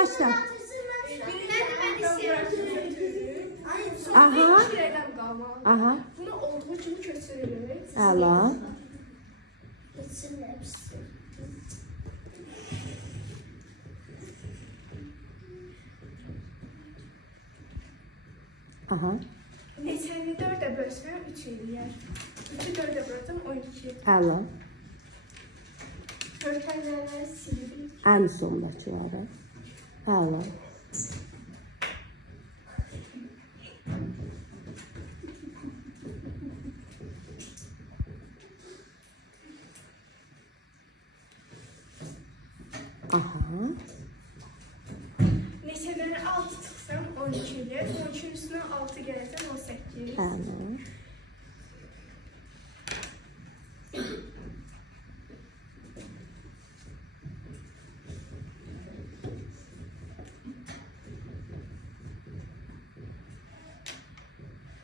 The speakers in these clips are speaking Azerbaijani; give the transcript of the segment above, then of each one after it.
Başla. Günlerdir ben istəyirəm. Aha. Bir rəqəm qalmalı. Aha. Bunu olduğu kimi köçürürük. Əla. Aha. Neçəni 4-ə bölsəm 3 eləyər. 3-ü 4-ə bölsəm 12. Əla. Körpələrlə silirik. Ən sondakıları. Əla. Aha. Neçələri 6 çıxsam 12 eləyər. 12-nin üstünə 6 gələcəm 18. Əla.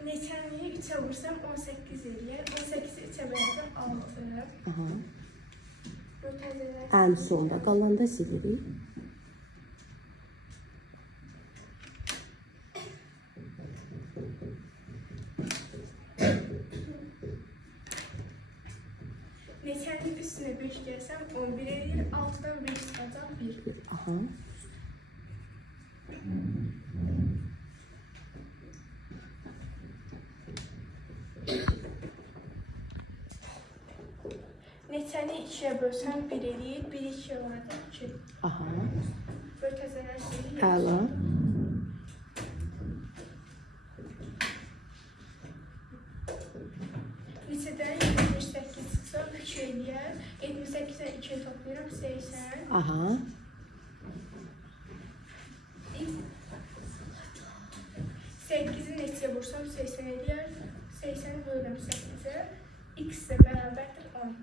Neçəni 3-ə vursam 18 eləyər. 18-i 3-ə bölərsəm 6. Aha. Körpələrlə Ən sonda qalanda silirik. Neçənin üstünə 5 gəlsəm 11 eləyir. 6-dan 5 çıxacaq 1. Aha. Neçəni 2-yə bölsəm 1 eləyir. 1-i 2-yə vuracaq 2. Aha. Körpələrlə silirik. Əla. Neçədən 78 çıxsam 3 eləyər. 78-dən 2-yə toplayıram 80. Aha. 8-i neçəyə vursam 80 eləyər. 80-i bölürəm 8-ə. X isə bərabərdir 10.